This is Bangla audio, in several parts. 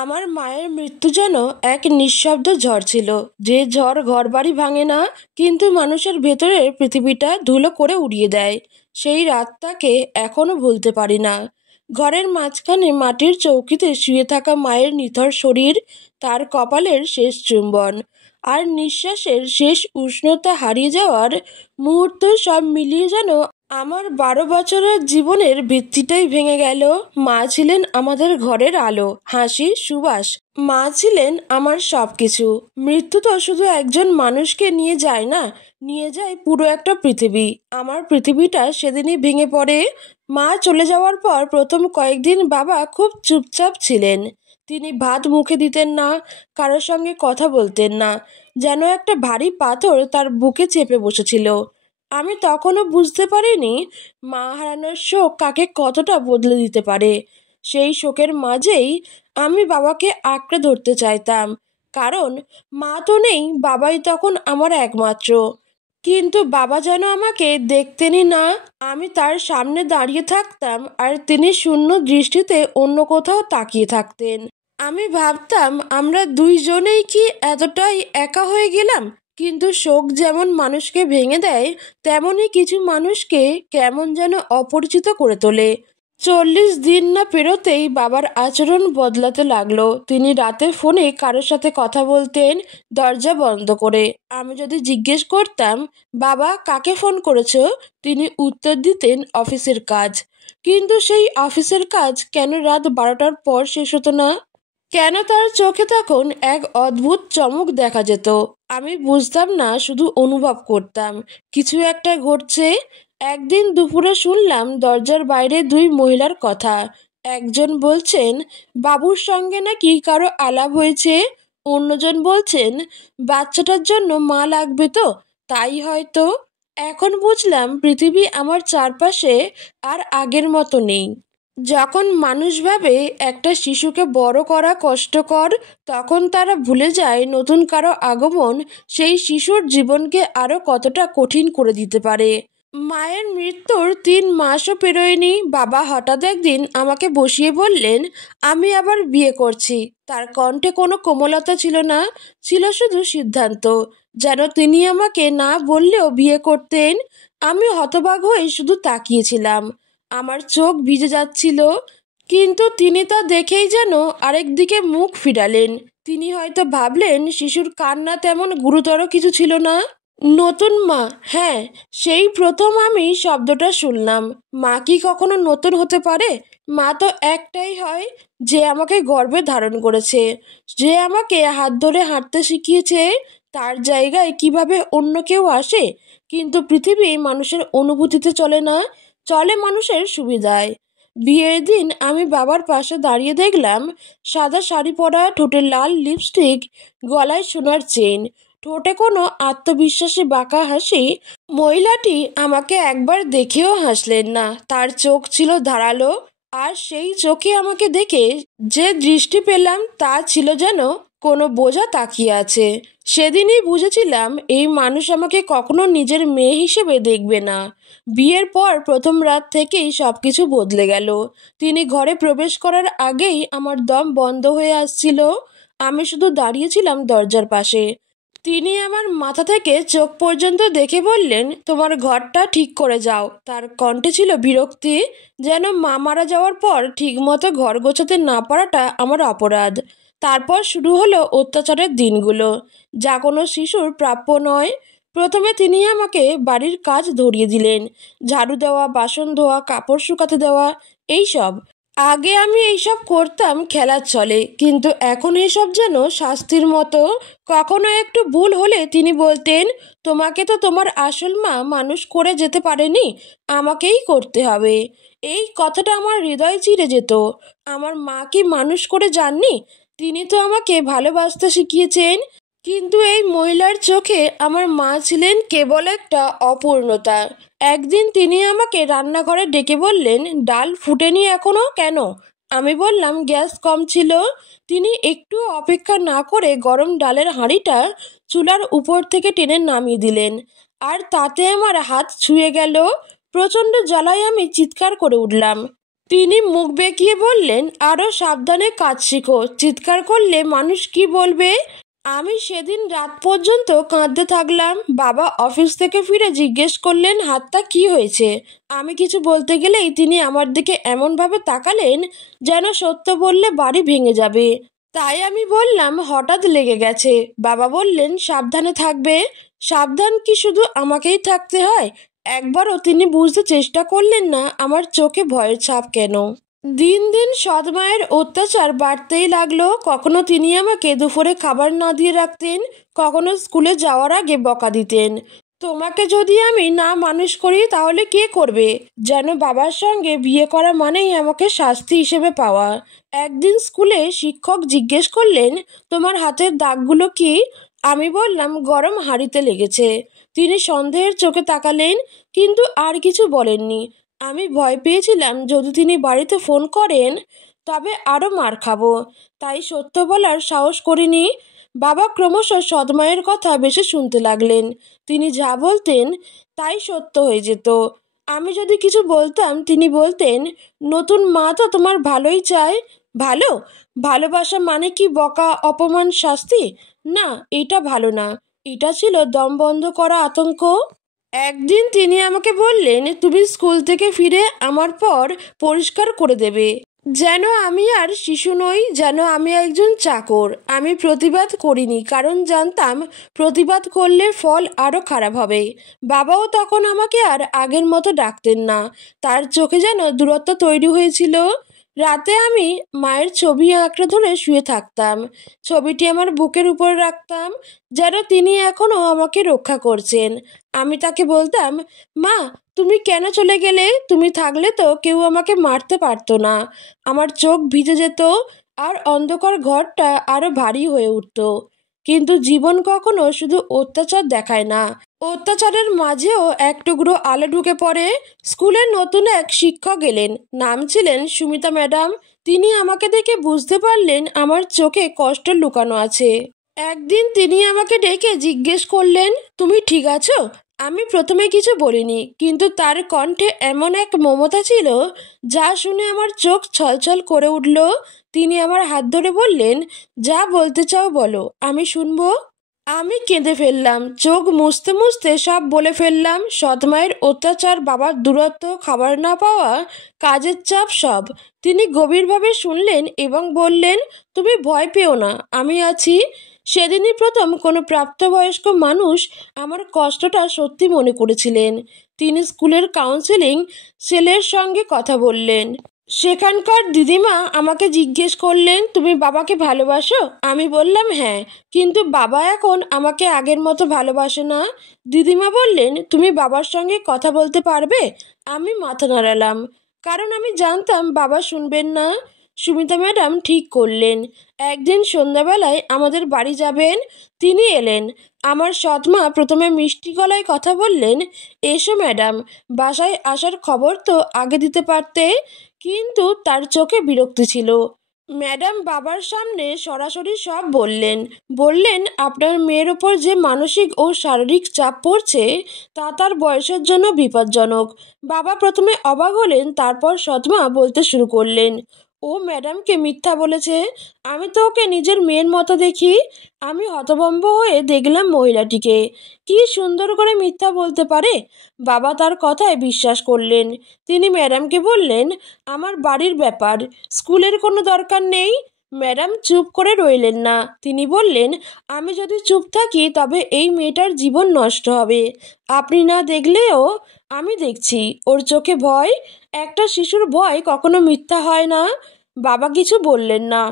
আমার মায়ের মৃত্যু যেন এক নিঃশব্দ ঝড় ছিল, যে ঝড় ঘরবাড়ি ভাঙে না, কিন্তু মানুষের ভেতরের পৃথিবীটা ধুলো করে উড়িয়ে দেয়। সেই রাতটাকে এখনো ভুলতে পারি না। ঘরের মাঝখানে মাটির চৌকিতে শুয়ে থাকা মায়ের নিথর শরীর, তার কপালের শেষ চুম্বন আর নিঃশ্বাসের শেষ উষ্ণতা হারিয়ে যাওয়ার মুহূর্ত, সব মিলিয়ে যেন আমার 12 বছরের জীবনের ভিত্তিটাই ভেঙে গেল। মা ছিলেন আমাদের ঘরের আলো, হাসি, সুবাস। মা ছিলেন আমার সবকিছু। মৃত্যু তো শুধু একজন মানুষকে নিয়ে যায় না, নিয়ে যায় পুরো একটা পৃথিবী। আমার পৃথিবীটা সেদিনই ভেঙে পড়ে। মা চলে যাওয়ার পর প্রথম কয়েকদিন বাবা খুব চুপচাপ ছিলেন। তিনি ভাত মুখে দিতেন না, কারোর সঙ্গে কথা বলতেন না, যেন একটা ভারী পাথর তার বুকে চেপে বসেছিল। আমি তখনও বুঝতে পারিনি মা হারানোর শোক কাকে কতটা বদলে দিতে পারে। সেই শোকের মাঝেই আমি বাবাকে আঁকড়ে ধরতে চাইতাম, কারণ মা তো নেই, বাবাই তখন আমার একমাত্র। কিন্তু বাবা যেন আমাকে দেখতেনই না। আমি তার সামনে দাঁড়িয়ে থাকতাম আর তিনি শূন্য দৃষ্টিতে অন্য কোথাও তাকিয়ে থাকতেন। আমি ভাবতাম আমরা দুইজনেই কি এতটাই একা হয়ে গেলাম। কিন্তু শোক যেমন মানুষকে ভেঙে দেয়, তেমনই কিছু মানুষকে কেমন যেন অপরিচিত করে তোলে। 40 দিন না পেরোতেই বাবার আচরণ বদলাতে লাগলো। তিনি রাতে ফোনে কারোর সাথে কথা বলতেন, দরজা বন্ধ করে। আমি যদি জিজ্ঞেস করতাম, বাবা কাকে ফোন করেছো, তিনি উত্তর দিতেন, অফিসের কাজ। কিন্তু সেই অফিসের কাজ কেন রাত 12টার পর শেষ হতো না? কেন তার চোখে তখন এক অদ্ভুত চমক দেখা যেত? আমি বুঝতাম না, শুধু অনুভব করতাম কিছু একটা ঘটছে। একদিন দুপুরে শুনলাম দরজার বাইরে দুই মহিলার কথা। একজন বলছেন বাবুর সঙ্গে নাকি কারো আলাপ হয়েছে, অন্যজন বলছেন বাচ্চাটার জন্য মা লাগবে, তো তাই হয়তো। এখন বুঝলাম পৃথিবী আমার চারপাশে আর আগের মতো নেই। যখন মানুষ ভাবে একটা শিশুকে বড় করা কষ্টকর, তখন তারা ভুলে যায় নতুন কারো আগমন সেই শিশুর জীবনকে আরো কতটা কঠিন করে দিতে পারে। মায়ের মৃত্যুর 3 মাসও পেরোয়নি, বাবা হঠাৎ একদিন আমাকে বসিয়ে বললেন আমি আবার বিয়ে করছি। তার কণ্ঠে কোনো কোমলতা ছিল না, ছিল শুধু সিদ্ধান্ত, যেন তিনি আমাকে না বললেও বিয়ে করতেন। আমি হতবাক হয়ে শুধু তাকিয়েছিলাম। আমার চোখ ভিজে যাচ্ছিল, কিন্তু তিনি তা দেখেই যেন আরেক দিকে মুখ ফিরালেন। তিনি হয়তো ভাবলেন শিশুর কান্না তেমন গুরুতর কিছু ছিল না। নতুন মা, হ্যাঁ, সেই প্রথম আমি শব্দটা শুনলাম। মা কি কখনো নতুন হতে পারে? মা তো একটাই হয়, যে আমাকে গর্ভে ধারণ করেছে, যে আমাকে হাত ধরে হাঁটতে শিখিয়েছে। তার জায়গায় কিভাবে অন্য কেউ আসে? কিন্তু পৃথিবী মানুষের অনুভূতিতে চলে না, চলে মানুষের সুবিধায়। বিয়ের দিন আমি বাবার পাশে দাঁড়িয়ে দেখলাম, সাদা শাড়ি পরা, ঠোঁটে লাল লিপস্টিক, গলায় সোনার চেন, ঠোঁটে কোনো আত্মবিশ্বাসী বাঁকা হাসি। মহিলাটি আমাকে একবার দেখেও হাসলেন না, তার চোখ ছিল ধারালো। আর সেই চোখে আমাকে দেখে যে দৃষ্টি পেলাম, তা ছিল যেন কোনো বোঝা তাকিয়ে আছে। সেদিনই বুঝেছিলাম এই মানুষ আমাকে কখনো নিজের মেয়ে হিসেবে দেখবে না। বিয়ের পর প্রথম রাত থেকেই সবকিছু বদলে গেল। তিনি ঘরে প্রবেশ করার আগেই আমার দম বন্ধ হয়ে আসছিল। আমি শুধু দাঁড়িয়েছিলাম দরজার পাশে। তিনি আমার মাথা থেকে চোখ পর্যন্ত দেখে বললেন, তোমার ঘরটা ঠিক করে যাও। তার কণ্ঠে ছিল বিরক্তি, যেন মা মারা যাওয়ার পর ঠিকমতো ঘর গোছাতে না পারাটা আমার অপরাধ। তারপর শুরু হলো অত্যাচারের দিনগুলো, যা কোনো শিশুর প্রাপ্য নয়। প্রথমে তিনি আমাকে বাড়ির কাজ ধরিয়ে দিলেন, ঝাড়ু দেওয়া, বাসন ধোয়া, কাপড় শুকাতে দেওয়া, এইসব। আগে আমি এইসব করতাম খেলার ছলে, কিন্তু এখন এইসব যেন শাস্তির মতো। কখনো একটু ভুল হলে তিনি বলতেন, তোমাকে তো তোমার আসল মা মানুষ করে যেতে পারেনি, আমাকেই করতে হবে। এই কথাটা আমার হৃদয় চিরে যেত। আমার মা কি মানুষ করে যাননি? তিনি তো আমাকে ভালোবাসতে শিখিয়েছেন। কিন্তু এই মহিলার চোখে আমার মা ছিলেন কেবল একটা অপূর্ণতা। একদিন তিনি আমাকে রান্নাঘরে ডেকে বললেন, ডাল ফুটেনি এখনো কেন? আমি বললাম গ্যাস কম ছিল। তিনি একটু অপেক্ষা না করে গরম ডালের হাঁড়িটা চুলার উপর থেকে টেনে নামিয়ে দিলেন, আর তাতে আমার হাত ছুঁয়ে গেল। প্রচণ্ড জ্বালায় আমি চিৎকার করে উঠলাম। তিনি মুখ বেঁকিয়ে বললেন, আরও সাবধানে কাজ শিখো, চিৎকার করলে মানুষ কি বলবে। আমি সেদিন রাত পর্যন্ত কাঁদতে থাকলাম। বাবা অফিস থেকে ফিরে জিজ্ঞেস করলেন হাতটা কি হয়েছে। আমি কিছু বলতে গেলেই তিনি আমার দিকে এমনভাবে তাকালেন যেন সত্য বললে বাড়ি ভেঙে যাবে। তাই আমি বললাম হঠাৎ লেগে গেছে। বাবা বললেন সাবধানে থাকবে। সাবধান কি শুধু আমাকেই থাকতে হয়? একবারও তিনি বুঝতে চেষ্টা করলেন না আমার চোখে ভয়ের ছাপ কেন। দিন দিন সৎমায়ের অত্যাচার বাড়তেই লাগলো। কখনো তিনি আমাকে দুপুরে খাবার না দিয়ে রাখতেন, কখনো স্কুলে যাওয়ার আগে বকা দিতেন। তোমাকে যদি আমি না মানুষ করি তাহলে কে করবে? যেন বাবার সঙ্গে বিয়ে করা মানেই আমাকে শাস্তি হিসেবে পাওয়া। একদিন স্কুলে শিক্ষক জিজ্ঞেস করলেন, তোমার হাতের দাগগুলো কি? আমি বললাম গরম হাঁড়িতে লেগেছে। তিনি সন্দেহের চোখে তাকালেন, কিন্তু আর কিছু বলেননি। আমি ভয় পেয়েছিলাম যদি তিনি বাড়িতে ফোন করেন তবে আরও মার খাবো, তাই সত্য বলার সাহস করিনি। বাবা ক্রমশ সৎমায়ের কথা বেশি শুনতে লাগলেন। তিনি যা বলতেন তাই সত্য হয়ে যেত। আমি যদি কিছু বলতাম তিনি বলতেন, নতুন মা তো তোমার ভালোই চায়। ভালো? ভালোবাসা মানে কি বকা, অপমান, শাস্তি? না, এটা ভালো না। এটা ছিল দম বন্ধ করা আতঙ্ক। একদিন তিনি আমাকে বললেন, তুমি স্কুল থেকে ফিরে আমার পর পরিষ্কার করে দেবে। যেন আমি আর শিশু নই, যেন আমি একজন চাকর। আমি প্রতিবাদ করিনি, কারণ জানতাম প্রতিবাদ করলে ফল আরও খারাপ হবে। বাবাও তখন আমাকে আর আগের মতো ডাকতেন না। তার চোখে যেন দূরত্ব তৈরি হয়েছিল। রাতে আমি মায়ের ছবি আঁকড়ে ধরে শুয়ে থাকতাম। ছবিটি আমার বুকের উপর রাখতাম, যেন তিনি এখনও আমাকে রক্ষা করছেন। আমি তাকে বলতাম, মা তুমি কেন চলে গেলে? তুমি থাকলে তো কেউ আমাকে মারতে পারতো না। আমার চোখ ভিজে যেত আর অন্ধকার ঘরটা আরো ভারী হয়ে উঠত। কিন্তু জীবন কখনো শুধু অত্যাচার দেখায় না, অত্যাচারের মাঝেও এক টুকরো আলো ঢুকে পড়ে। স্কুলে নতুন এক শিক্ষক এলেন, নাম ছিলেন সুমিতা ম্যাডাম। তিনি আমাকে দেখে বুঝতে পারলেন আমার চোখে কষ্ট লুকানো আছে। একদিন তিনি আমাকে ডেকে জিজ্ঞেস করলেন, তুমি ঠিক আছো? আমি প্রথমে কিছু বলিনি, কিন্তু তার কণ্ঠে এমন এক মমতা ছিল যা শুনে আমার চোখ ছলছল করে উঠল। তিনি আমার হাত ধরে বললেন, যা বলতে চাও বলো, আমি শুনবো। আমি কেঁদে ফেললাম, চোখ মুছতে মুছতে সব বলে ফেললাম। সৎমায়ের অত্যাচার, বাবার দূরত্ব, খাবার না পাওয়া, কাজের চাপ, সব। তিনি গভীরভাবে শুনলেন এবং বললেন, তুমি ভয় পেও না, আমি আছি। সেদিনই প্রথম কোনো প্রাপ্তবয়স্ক মানুষ আমার কষ্টটা সত্যি মনে করেছিলেন। তিনি স্কুলের কাউন্সেলিং সেলের সঙ্গে কথা বললেন। সেখানকার দিদিমা আমাকে জিজ্ঞেস করলেন, তুমি বাবাকে ভালোবাসো? আমি বললাম হ্যাঁ, কিন্তু বাবা এখন আমাকে আগের মতো ভালোবাসে না। দিদিমা বললেন, তুমি বাবার সঙ্গে কথা বলতে পারবে? আমি মাথা নাড়ালাম, কারণ আমি জানতাম বাবা শুনবেন না। সুমিতা ম্যাডাম ঠিক করলেন একদিন সন্ধ্যাবেলায় আমাদের বাড়ি যাবেন। তিনি এলেন। আমার সৎমা প্রথমে মিষ্টি গলায় কথা বললেন, এসো ম্যাডাম, বাসায় আসার খবর তো আগে দিতে পারতে। কিন্তু তার চোখে বিরক্তি ছিল। ম্যাডাম বাবার সামনে সরাসরি সব বললেন। বললেন, আপনার মেয়ের ওপর যে মানসিক ও শারীরিক চাপ পড়ছে তা তার বয়সের জন্য বিপজ্জনক। বাবা প্রথমে অবাক হলেন, তারপর সৎমা বলতে শুরু করলেন, ও ম্যাডামকে মিথ্যা বলেছে। আমি তো ওকে নিজের মেয়ের মতো দেখি। আমি হতভম্ব হয়ে দেখলাম মহিলাটিকে। কি সুন্দর করে মিথ্যা বলতে পারে! বাবা তার কথায় বিশ্বাস করলেন। তিনি ম্যাডামকে বললেন, আমার বাড়ির ব্যাপার, স্কুলের কোনো দরকার নেই। ম্যাডাম চুপ করে রইলেন না। তিনি বললেন, আমি যদি চুপ থাকি তবে এই মেয়েটার জীবন নষ্ট হবে। আপনি না দেখলেও আমি দেখছি, ওর চোখে ভয়। একটা শিশুর ভয় কখনো মিথ্যা হয় না। বাবা কিছু বললেন না।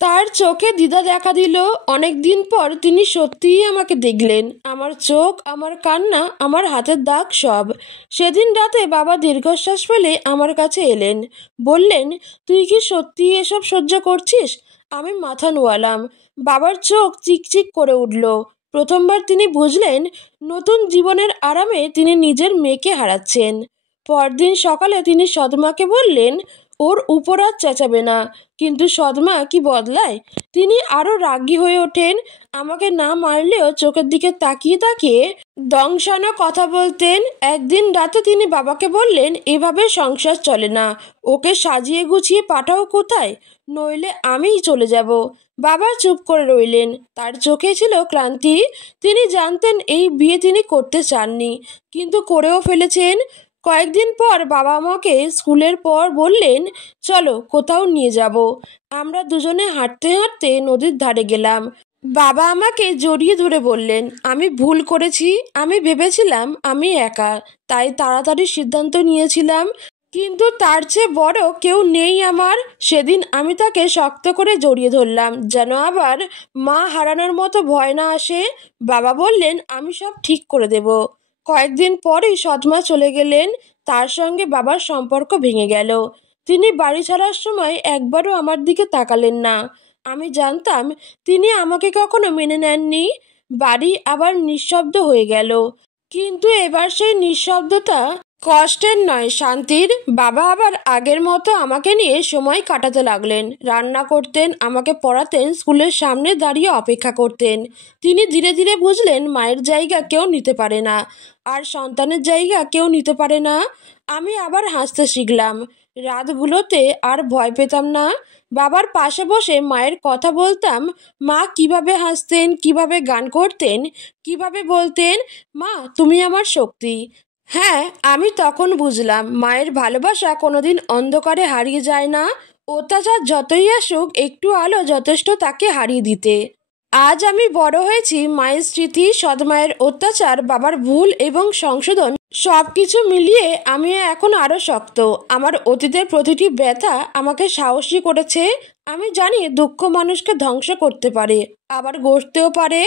তার চোখে দ্বিধা দেখা দিল। অনেক দিন পর তিনি সত্যিই আমাকে দেখলেন। আমার চোখ, আমার কান্না, আমার হাতের দাগ, সব। সেদিন রাতে বাবা দীর্ঘশ্বাস ফেলে আমার কাছে এলেন। বললেন, তুই কি সত্যি এসব সহ্য করছিস? আমি মাথা নোয়ালাম। বাবার চোখ চিকচিক করে উঠল। প্রথমবার তিনি বুঝলেন নতুন জীবনের আরামে তিনি নিজের মেয়েকে হারাচ্ছেন। পরদিন সকালে তিনি সৎমাকে বললেন, ওর উপর আর চেঁচাবে না, কিন্তু সৎমা কি বদলায়? তিনি আরও রাগী হয়ে ওঠেন। আমাকে না মারলেও চোখের দিকে তাকিয়ে তাকিয়ে দংশানো কথা বলতেন। একদিন রাতে তিনি বাবাকে বললেন, এভাবে সংসার চলে না, ওকে সাজিয়ে গুছিয়ে পাঠাও কোথায়, নইলে আমিই চলে যাব। বাবা চুপ করে রইলেন, তার চোখে ছিল ক্লান্তি। তিনি জানতেন এই বিয়ে তিনি করতে চাননি, কিন্তু করেও ফেলেছেন। কয়েকদিন পর বাবা আমাকে স্কুলের পর বললেন, চলো কোথাও নিয়ে যাব। আমরা দুজনে হাঁটতে হাঁটতে নদীর ধারে গেলাম। বাবা আমাকে জড়িয়ে ধরে বললেন, আমি ভুল করেছি, আমি ভেবেছিলাম আমি একা, তাই তাড়াতাড়ি সিদ্ধান্ত নিয়েছিলাম, কিন্তু তার চেয়ে বড় কেউ নেই আমার। সেদিন আমি তাকে শক্ত করে জড়িয়ে ধরলাম, যেন আবার মা হারানোর মতো ভয় না আসে। বাবা বললেন, আমি সব ঠিক করে দেব। কয়েকদিন পরেই সৎমা চলে গেলেন। তার সঙ্গে বাবার সম্পর্ক ভেঙে গেল। তিনি বাড়ি ছাড়ার সময় একবারও আমার দিকে তাকালেন না। আমি জানতাম তিনি আমাকে কখনো মেনে নেননি। বাড়ি আবার নিঃশব্দ হয়ে গেল, কিন্তু এবার সেই নিঃশব্দতা কষ্টের নয়, শান্তির। বাবা আবার আগের মতো আমাকে নিয়ে সময় কাটাতে লাগলেন। রান্না করতেন, আমাকে পড়াতেন, স্কুলের সামনে দাঁড়িয়ে অপেক্ষা করতেন। তিনি ধীরে ধীরে বুঝলেন মায়ের জায়গা কেউ নিতে পারে না, আর সন্তানের জায়গা কেউ নিতে পারে না। আমি আবার হাসতে শিখলাম। রাতগুলোতে আর ভয় পেতাম না। বাবার পাশে বসে মায়ের কথা বলতাম। মা কিভাবে হাসতেন, কিভাবে গান করতেন, কিভাবে বলতেন, মা তুমি আমার শক্তি। হ্যাঁ, আমি তখন বুঝলাম মায়ের ভালোবাসা কোনোদিন অন্ধকারে হারিয়ে যায় না। অত্যাচার যতই আসুক, একটু আলো যথেষ্ট তাকে হারিয়ে দিতে। আজ আমি বড় হয়েছি, মায়ের স্মৃতি, সৎমায়ের অত্যাচার, বাবার ভুল এবং সংশোধন সব কিছু মিলিয়ে আমি এখন আরও শক্ত। আমার অতীতের প্রতিটি ব্যথা আমাকে সাহসী করেছে। আমি জানি দুঃখ মানুষকে ধ্বংস করতে পারে, আবার গড়তেও পারে।